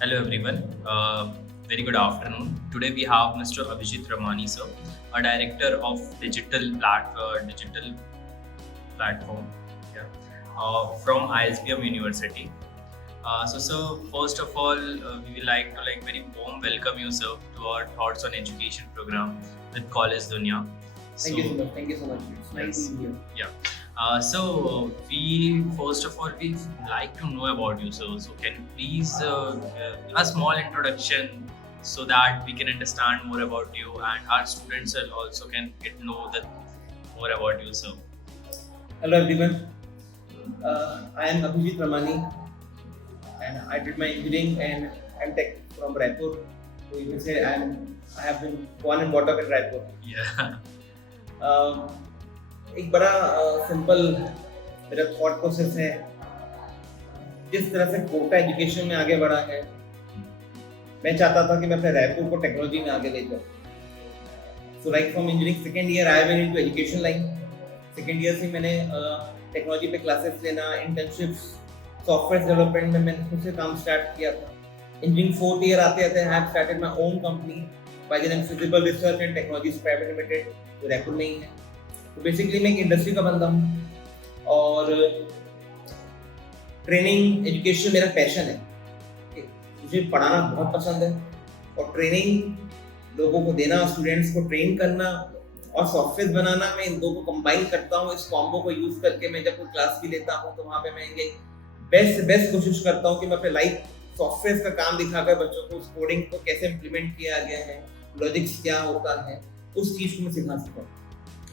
Hello everyone. Very good afternoon. Today we have Mr. Abhijit Ramani sir, a director of digital platform, yeah, from ISBM University. Sir, first of all, we would like to very warm welcome you sir to our Thoughts on Education program with College Dunya. Thank you so So much. Thank you so much. It's nice yes, being here. yeah. So we first of all we like to know about you, sir. So can you please a small introduction so that we can understand more about you and our students will also can get know that more about you, sir. Hello everyone. I am Abhijit Ramani and I did my engineering and MTech from Raipur. So you can say I have been born and brought up in Raipur. Yeah. Um, एक बड़ा simple मेरा thought process है जिस तरह से Kota education में आगे बढ़ा है मैं चाहता था कि मैं अपने रायपुर को टेक्नोलॉजी में आगे ले जाऊँ so right from engineering second year I went into education line second year से मैंने टेक्नोलॉजी पे क्लासेस लेना इंटर्नशिप्स सॉफ्टवेयर डेवलपमेंट में मैंने खुद से काम स्टार्ट किया था इंजीनियरिंग फोर्थ ईयर आते आते I have started my own company by the name feasible research and technologies private limited जो रायपुर में ही है तो बेसिकली मैं एक इंडस्ट्री का बंदा हूँ और ट्रेनिंग एजुकेशन मेरा पैशन है मुझे पढ़ाना बहुत पसंद है और ट्रेनिंग लोगों को देना स्टूडेंट्स को ट्रेन करना और सॉफ्टवेयर बनाना मैं इन दो को कंबाइन करता हूँ इस कॉम्बो को यूज करके मैं जब कोई क्लास भी लेता हूँ तो वहाँ पे मैं ये बेस्ट कोशिश करता हूँ कि मैं अपने लाइव सॉफ्टवेयर का काम दिखाकर बच्चों को उस कोडिंग को कैसे इम्प्लीमेंट किया गया है लॉजिक्स क्या होता है उस चीज को मैं सिखा सकता हूँ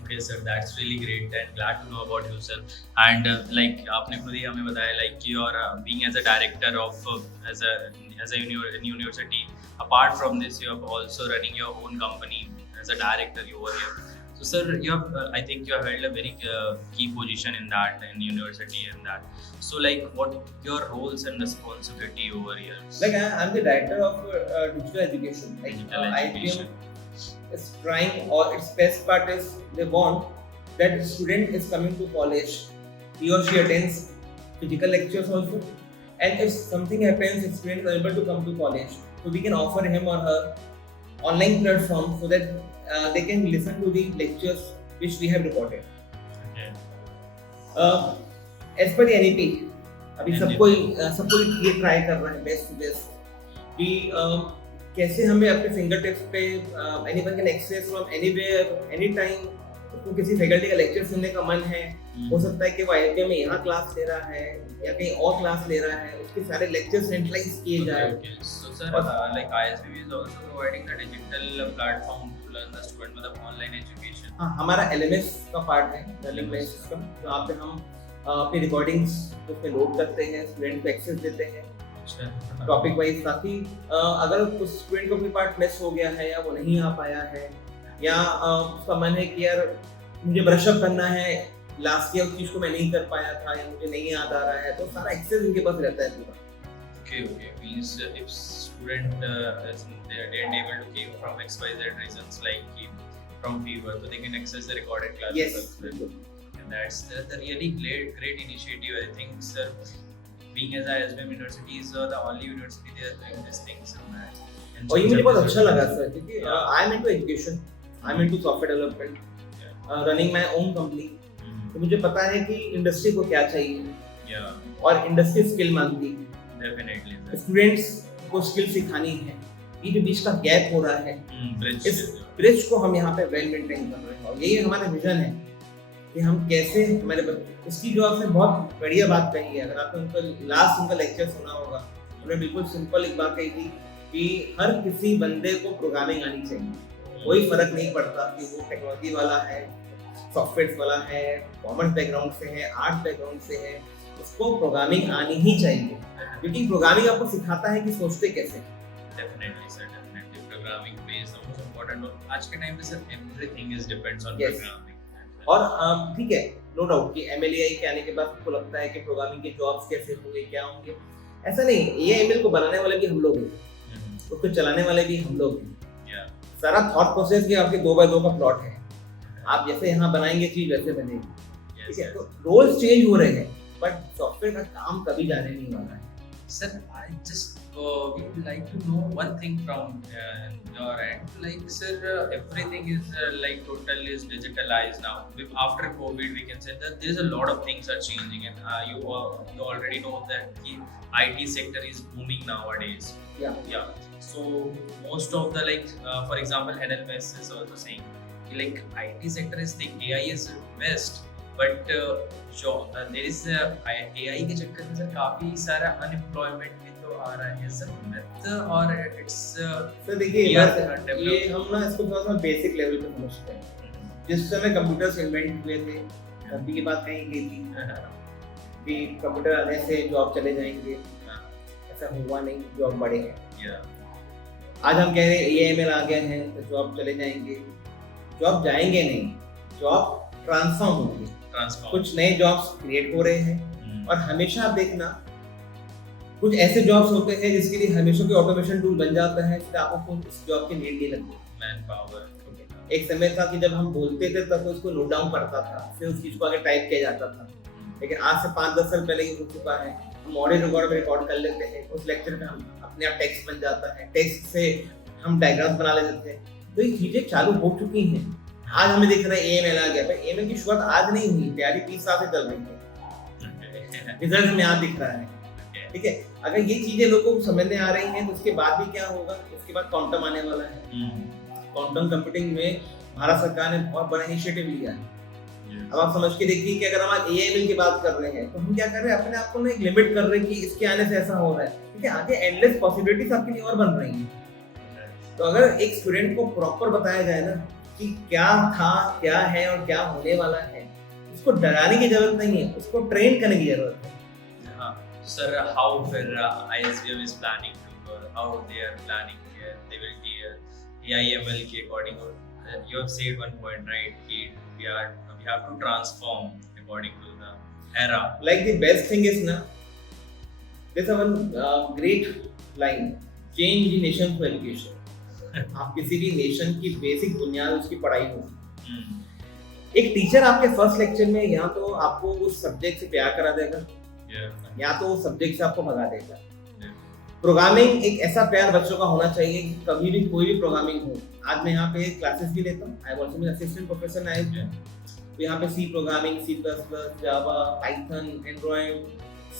Okay, sir, that's really great and glad to know about you, sir. And like आपने खुद ही हमें बताया like you are being as a director of in university. Apart from this, you are also running your own company as a director over here. So, sir, you have I think you have held a very key position in that in university and that. So, like, what your roles and responsibility over here? Like I'm the director of digital education. Like Digital education. IBM is trying, or its best part is they want that the student is coming to college, he or she attends physical lectures also, and if something happens, if student is unable to come to college, so we can offer him or her online platform so that they can listen to the lectures which we have recorded. Okay. As per the NEP, अभी सबको ये try कर रहा है best to best कि कैसे हमें अपने फिंगर टिप्स पे anyone can access from anywhere any time उसको किसी फैकल्टी का लेक्चर सुनने का मन है हो सकता है कि वो आईआईटी में यहाँ क्लास ले रहा है या कहीं और क्लास ले रहा है उसके सारे लेक्चर सेंट्रलाइज किए जाए So sir, like ISBM is also providing the digital platform to learn the student मतलब online education. हाँ हमारा LMS का पार्ट है लर्निंग मैनेजमेंट सिस्टम जहाँ पे हम अपनी रिकॉर्डिंग्स उसमें लोड करते हैं स्टूडेंट को एक्सेस देते हैं टॉपिक वाइज ताकि अगर कुछ स्टूडेंट को कोई पार्ट मिस हो गया है या वो नहीं आ पाया है या उसका मन है कि यार मुझे ब्रशअप करना है लास्ट ईयर उस चीज को मैं नहीं कर पाया था या मुझे नहीं याद आ रहा है तो सारा एक्सेस उनके पास रहता है पूरा Okay. Means if student they aren't able to came from XYZ reasons like from fever, so they can access the recorded classes. Yes, as well. बिल्कुल And that's the really great initiative. I think, sir, being as ISBM University is the only university they are doing this thing. So, और ये मुझे बहुत अच्छा लगा sir क्योंकि I am into education I am into software development running my own company तो मुझे पता है कि इंडस्ट्री को क्या चाहिए और इंडस्ट्री स्किल मांगती है Definitely. स्टूडेंट्स को स्किल सिखानी है ये जो बीच का गैप हो रहा है Bridge. इस ब्रिज को हम यहाँ पे वेल मेंटेन कर रहे हैं और यही हमारा विजन है कि हम कैसे हमारे इसकी जो आपने बहुत बढ़िया बात कही है अगर आपने उनका लेक्चर सुना होगा उन्होंने बिल्कुल सिंपल एक बात कही थी कि हर किसी बंदे को प्रोग्रामिंग आनी चाहिए कोई फर्क नहीं पड़ता कि वो टेक्नोलॉजी वाला है सॉफ्टवेयर वाला है कॉमर्स बैकग्राउंड से है आर्ट बैकग्राउंड से है उसको प्रोग्रामिंग आनी ही चाहिए क्योंकि प्रोग्रामिंग आपको सिखाता है कि सोचते कैसे Definitely, sir. Definitely. Programming is the most important. आज के टाइम पे sir everything is depends on Yes. programming. और ठीक है नो डाउट कि MLAI के आने के बाद आपको लगता है कि प्रोग्रामिंग के जॉब्स कैसे होंगे क्या होंगे ऐसा नहीं ये ML को बनाने वाले भी हम लोग हैं उसको चलाने वाले भी हम लोग हैं सारा थॉट प्रोसेस भी आपके 2x2 का प्लॉट है आप जैसे यहाँ बनाएंगे चीज वैसे बनेगी ठीक है तो रोल्स चेंज हो रहे हैं बट सॉफ्टवेयर का काम कभी जाने नहीं वाला है Sir, I just would like to know one thing from your end. Like, sir, everything is like totally is digitalized now. After COVID, we can say that there's a lot of things are changing, and you already know that the IT sector is booming nowadays. Yeah. Yeah. So most of the like, for example, NLMS is also saying like IT sector is the AI is best, but जो there is AI के चक्कर में sir काफी सारा unemployment भी तो आ रहा है सर मिथ और इट्स सर देखिए ये हम ना इसको थोड़ा सा बेसिक लेवल पे समझते हैं। जिस समय कंप्यूटर्स इन्वेंट हुए थे तभी की बात कहीं गई थी कि कंप्यूटर आने से जॉब चले जाएंगे, ऐसा हुआ नहीं, जॉब बढ़े हैं। आज हम कह रहे हैं AML आ गए हैं तो जॉब चले जाएंगे, जॉब जाएंगे नहीं, जॉब ट्रांसफॉर्म होंगे, कुछ नए जॉब्स क्रिएट हो रहे हैं। और हमेशा आप देखना कुछ ऐसे जॉब्स होते हैं जिसके लिए हमेशा कोई ऑटोमेशन टूल बन जाता है, फिर आपको उस जॉब की नीड नहीं लगती। मैन पावर एक समय था कि जब हम बोलते थे तब उसको नोट डाउन पड़ता था, फिर उस चीज को आगे टाइप किया जाता था। लेकिन आज से 5-10 साल पहले ये हो चुका है, हम ऑडियो रिकॉर्ड कर लेते हैं, उस लेक्चर में हम अपने आप टेक्स्ट बन जाता है, टेक्स्ट से हम डायग्राम बना लेते हैं। तो ये चीजें चालू हो चुकी हैं। आज हमें दिख रहा है AML आ गया, पर AML की शुरुआत आज नहीं हुई, तैयारी 30 साल से चल रही है, रिजल्ट हमें आज दिख रहा है। ठीक है, अगर ये चीजें लोगों को समझ में आ रही हैं तो उसके बाद भी क्या होगा, उसके बाद क्वांटम आने वाला है। क्वांटम कंप्यूटिंग में भारत सरकार ने बहुत बड़ा इनिशिएटिव लिया है। अब आप समझ के देखिए कि अगर हम आज AML की बात कर रहे हैं तो हम क्या कर रहे हैं, अपने आप को ना एक लिमिट कर रहे हैं कि इसके आने से ऐसा हो रहा है, क्योंकि आगे एंडलेस पॉसिबिलिटीज आपके लिए और बन रही हैं। तो अगर एक स्टूडेंट को प्रॉपर बताया जाए ना कि क्या था, क्या है और क्या होने वाला है, उसको डराने की जरूरत नहीं है, उसको ट्रेन करने की जरूरत है। Sir, how ISBM is planning to how they are planning they will be AIML के according you have said one point, right, we have to transform according to the era. Like the best thing is na, there's a one great line, change the nation through education. आप किसी भी nation की basic बुनियाद उसकी पढ़ाई होगी। एक teacher आपके फर्स्ट लेक्चर में या तो आपको उस सब्जेक्ट से प्यार करा देगा, या तो उस सब्जेक्ट से आपको भगा देगा। प्रोग्रामिंग एक ऐसा प्यार बच्चों का होना चाहिए कि कभी भी कोई भी प्रोग्रामिंग हो। आज मैं यहाँ पे क्लासेस भी लेता हूँ, I am also assistant professor ISBM, तो यहाँ पे C programming, C++, Java, Python, Android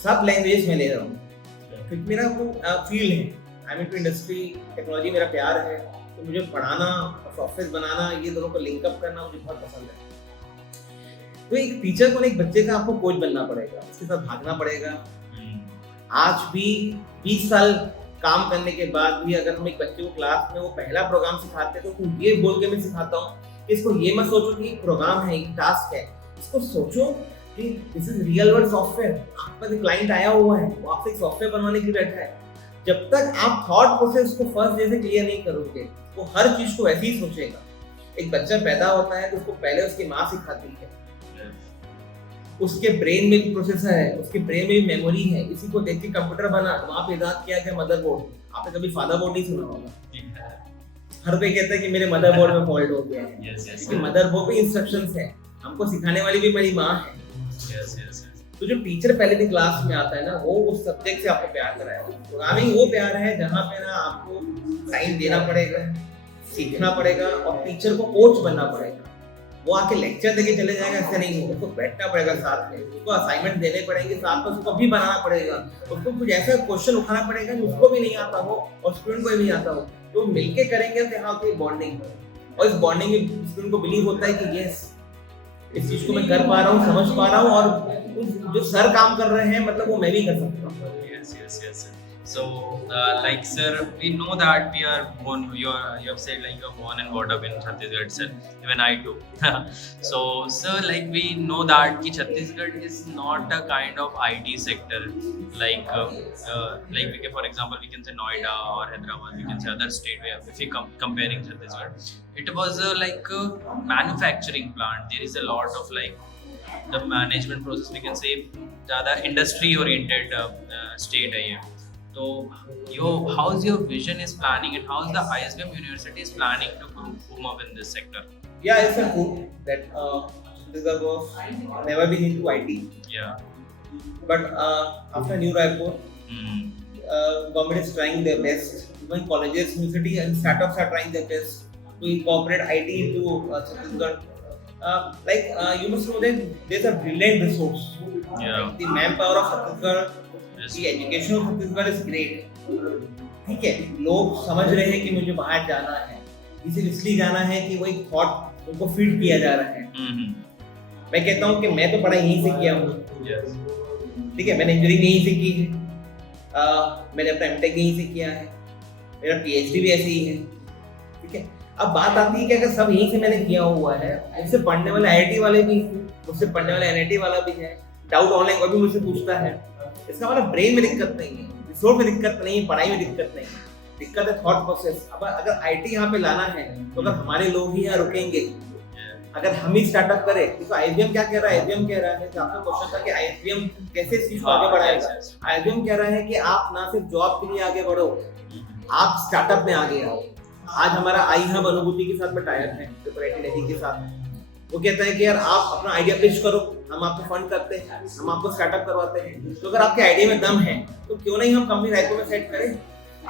सब लैंग्वेज में ले रहा हूँ, क्योंकि मेरा वो फील्ड है, I am to industry, technology मेरा प्यार है, तो मुझे पढ़ाना और सॉफ्टवेयर बनाना, ये दोनों को लिंकअप करना मुझे बहुत पसंद है। तो एक टीचर को एक बच्चे का आपको कोच बनना पड़ेगा, उसके साथ भागना पड़ेगा। आज भी 20 साल काम करने के बाद भी अगर हम एक बच्चे को क्लास में वो पहला प्रोग्राम सिखाते हैं तो ये बोल के मैं सिखाता हूँ कि इसको ये मत सोचो कि प्रोग्राम है, एक टास्क है, इसको सोचो कि this is real world software. आपका जो क्लाइंट आया हुआ है वो आपसे एक सॉफ्टवेयर बनवाने के लिए बैठा है। जब तक आप थॉट प्रोसेस को फर्स्ट डे से क्लियर नहीं करोगे वो हर चीज को ऐसे ही सोचेगा। एक बच्चा पैदा होता है तो उसको पहले उसकी माँ सिखाती है, उसके ब्रेन में भी प्रोसेसर है, उसके ब्रेन में भी मेमोरी है। इसी को देख के कंप्यूटर बना, वहां पे इजाद किया गया मदरबोर्ड। आपने कभी फादरबोर्ड नहीं सुना होगा, हर कोई कहता है कि मेरे मदरबोर्ड में फॉल्ट हो गया है, क्योंकि मदरबोर्ड में इंस्ट्रक्शंस है, हमको सिखाने वाली भी मेरी माँ है। तो जो टीचर पहले दिन क्लास में आता है ना, वो उस सब्जेक्ट से आपको प्यार कराएगा। प्रोग्रामिंग वो प्यार है जहाँ पे ना आपको टाइम देना पड़ेगा, सीखना पड़ेगा और टीचर को कोच बनना पड़ेगा। वो आके लेक्चर देके चले जाएगा ऐसे नहीं होगा, उसको बैठना पड़ेगा साथ में, उसको असाइनमेंट देने पड़ेंगे साथ में, उसको भी बनाना पड़ेगा, उसको कुछ ऐसा क्वेश्चन उठाना पड़ेगा जो उसको भी नहीं आता हो और स्टूडेंट को भी नहीं आता हो। तो मिलके करेंगे तो यहाँ पे बॉन्डिंग हो, और इस बॉन्डिंग में स्टूडेंट को बिलीव होता है कि यस इस चीज को मैं कर पा रहा हूँ, समझ पा रहा हूँ, और जो सर काम कर रहे हैं मतलब वो मैं भी कर सकता हूँ। Yes. So, like sir, we know that we are born. You have said like you're born and brought up in Chhattisgarh, sir. Even I too. So, sir, like we know that कि Chhattisgarh is not a kind of IT sector. Like we can, for example, we can say Noida or Hyderabad. We can say other state where if we comparing Chhattisgarh, it was like a manufacturing plant. There is a lot of like the management process. We can say ज़्यादा industry oriented state है ये. So, how's your vision is planning and how's the ISBM University is planning to boom up in this sector? Yeah, it's a cool that Chhattisgarh was never been into IT. Yeah. But after New Raipur, Government is trying their best. Even colleges, university, and startups are trying their best to incorporate IT into Chhattisgarh. You must know that there's a brilliant resource. Yeah. The manpower of Chhattisgarh, Yes. the education of Chhattisgarh is great. ठीक है, लोग समझ रहे हैं कि मुझे बाहर जाना है, इसलिए जाना है कि वो एक थॉट उनको फीड किया जा रहा है. मैं कहता हूँ कि मैं तो पढ़ाई यहीं से किया हूँ, Yes. ठीक है, मैंने इंजीनियरिंग यहीं से की है, मैंने अपना एमटेक यहीं से किया है, मेरा पीएचडी भी ऐसे ही है, ठीक है. अब बात आती है कि अगर सब यहीं से मैंने किया हुआ है, मुझसे पढ़ने वाले आईआईटी वाले भी हैं, मुझसे पढ़ने वाले एनआईटी वाला भी है, डाउट ऑनलाइन कोई भी मुझसे पूछता है, इसका मतलब ब्रेन में दिक्कत नहीं है, रिसोर्स में दिक्कत नहीं है, पढ़ाई में दिक्कत नहीं है, दिक्कत है थॉट प्रोसेस. अब अगर आईटी यहाँ पे लाना है तो अगर हमारे लोग ही यहाँ रुकेंगे, अगर हम ही स्टार्टअप करें, तो आईबीएम क्या कह रहा है, आईबीएम कह रहा है कि आपका क्वेश्चन था कि आईबीएम कैसे इस चीज को आगे बढ़ाएगा. आईबीएम कह रहा है कि आप ना सिर्फ जॉब के लिए आगे बढ़ो, आप स्टार्टअप में आगे आओ. आज हमारा आई हब अनुभूति के साथ में टायर है, दिल्ली के साथ. वो कहता है कि यार आप अपना आइडिया पिच करो, हम आपको फंड करते हैं, हम आपको स्टार्टअप करवाते हैं. तो अगर आपके आइडिया में दम है तो क्यों नहीं हम कंपनी रायपुर में सेट करें.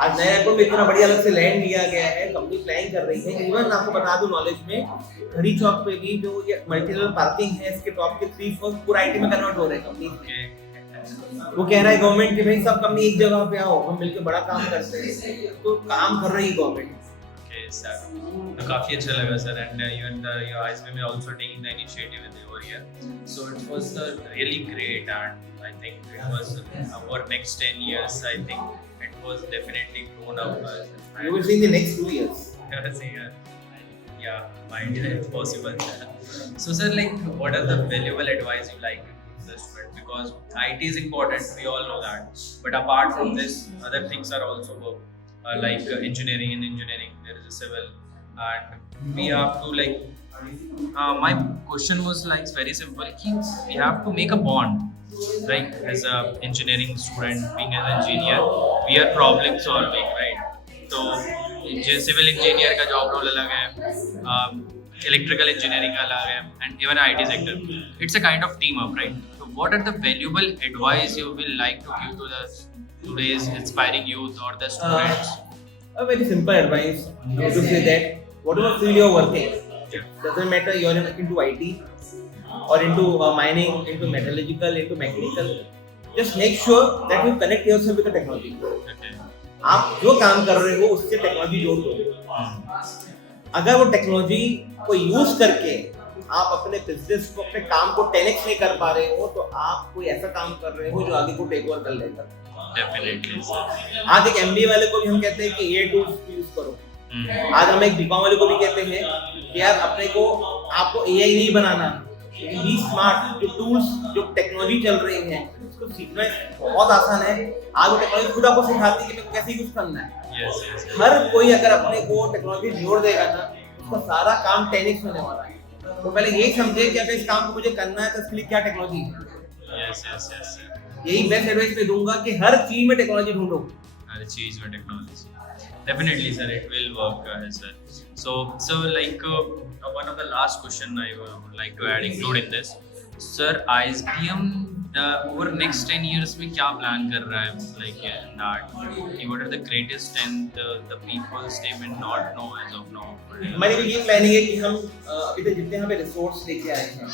आज नए रायपुर में इतना बढ़िया अलग से लैंड लिया गया है, कंपनी प्लान कर रही है. इवन आपको बता दूं नॉलेज में, हरी चौक पे भी जो ये मल्टी लेवल पार्किंग है, इसके टॉप के 3 फ्लोर पूरा आईटी में कन्वर्ट हो रहे हैं कंपनी में. वो कह रहा है गवर्नमेंट कि भाई सब कंपनी एक जगह पे आओ, हम मिलकर बड़ा काम करते हैं. तो काम कर रही है गवर्नमेंट. Sir, तो काफी अच्छा लगा sir, and even your ISB में also taking the initiative over here, so it was really great, and I think it was over next 10 years. I think it was definitely grown up. You will see in the next 2 years. Yeah, might if possible. So sir, like, what are the valuable advice you like to give the student? Because IT is important, we all know that, but apart from this, other things are also like engineering. In engineering there is a civil, and we have to like my question was like very simple, we have to make a bond, right? As a engineering student, being an engineer, we are problem solving, right? तो जो civil engineer का job role अलग है, electrical engineering अलग है, and even IT sector, it's a kind of team up, right? So what are the valuable advice you will like to give to the today's inspiring youth or the students? A very simple advice to say that whatever field you're working, doesn't matter you're into IT or into mining, into metallurgical, into mechanical, just make sure that you connect yourself with the technology. Okay. आप जो काम कर रहे हो उससे technology जोड़ दो. अगर वो टेक्नोलॉजी को यूज करके आप अपने बिजनेस को, अपने काम को 10x नहीं कर पा रहे हो, तो आप कोई ऐसा काम कर रहे हो जो आगे को टेक ओवर कर लेगा. Definitely sir. आज एक एमबीए वाले को भी हम कहते हैं कि ये टूल्स यूज करो. आज हम एक बीकॉम वाले को भी कहते हैं कि यार अपने को, आपको एआई नहीं बनाना, लेकिन बी स्मार्ट. जो टूल्स, जो टेक्नोलॉजी चल रही है, उसको सीखना बहुत आसान है. आज वो टेक्नोलॉजी खुद आपको सिखाती है कि मेरे को कैसे यूज करना है. Yes, yes. हर कोई अगर अपने को टेक्नोलॉजी जोड़ देगा ना, उसका सारा काम 10x होने वाला है. तो पहले यही समझे कि अगर इस काम को मुझे करना है तो इसके लिए क्या टेक्नोलॉजी है. Yes, yes, yes. यही बेस्ट एडवाइस मैं दूंगा कि हर चीज में टेक्नोलॉजी ढूंढो. हर चीज में technology. Definitely sir, it will work as well. So like one of the last question I would like to include in this, sir, ISBM over next 10 years में क्या plan कर रहा है, like that what are the greatest and the people's they may not know as of now. हमारी भी ये planning है कि हम अभी तक जितने यहाँ पे रिसोर्स लेके आए हैं,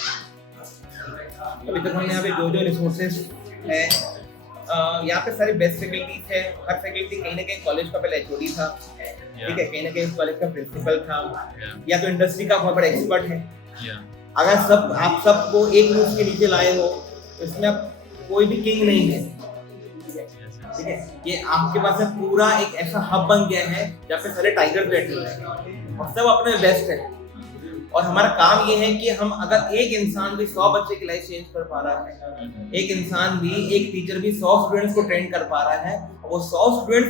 अभी तक हमने यहाँ पे जो रिसोर्सेज है, यहाँ पे सारी बेस्ट फैकल्टीज है. हर फैकल्टी कहीं ना कहीं कॉलेज का पहले एचओडी था, ठीक है, कहीं ना कहीं कॉलेज का प्रिंसिपल था, या तो इंडस्ट्री का बहुत बड़ा एक्सपर्ट है. अगर सब आप सबको एक रूफ के नीचे लाए हो, इसमें अब कोई भी किंग नहीं है, ठीक है. ये आपके पास पूरा एक ऐसा हब बन गया है जहाँ पे सारे टाइगर्स बैठे हुए हैं और सब अपने बेस्ट है. और हमारा काम ये है कि हम अगर एक इंसान भी 100 बच्चे की लाइफ चेंज कर पा रहा है, एक इंसान भी, एक टीचर भी 100 स्टूडेंट्स को ट्रेन कर पा रहा है, और वो 100 स्टूडेंट्स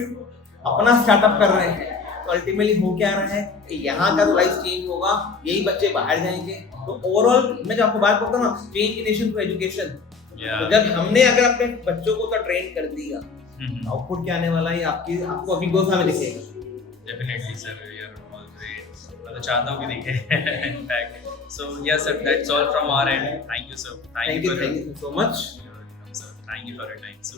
अपना स्टार्टअप कर रहे हैं, तो अल्टीमेटली हो क्या रहा है कि यहाँ का तो लाइफ चेंज होगा, यही बच्चे बाहर जाएंगे. तो ओवरऑल मैं जो आपको बात करता हूँ ना, change in nation through education. तो जब हमने अगर अपने बच्चों को तो ट्रेन कर दिया, आउटपुट क्या आने वाला है आपको अभी गोसा में दिखेगा. Definitely sir, you are all great. मैं तो चाहता हूँ कि दिखे in fact. So yes sir, that's all from our end. Thank you sir. Thank you so much. You're welcome, sir. Thank you for your time. So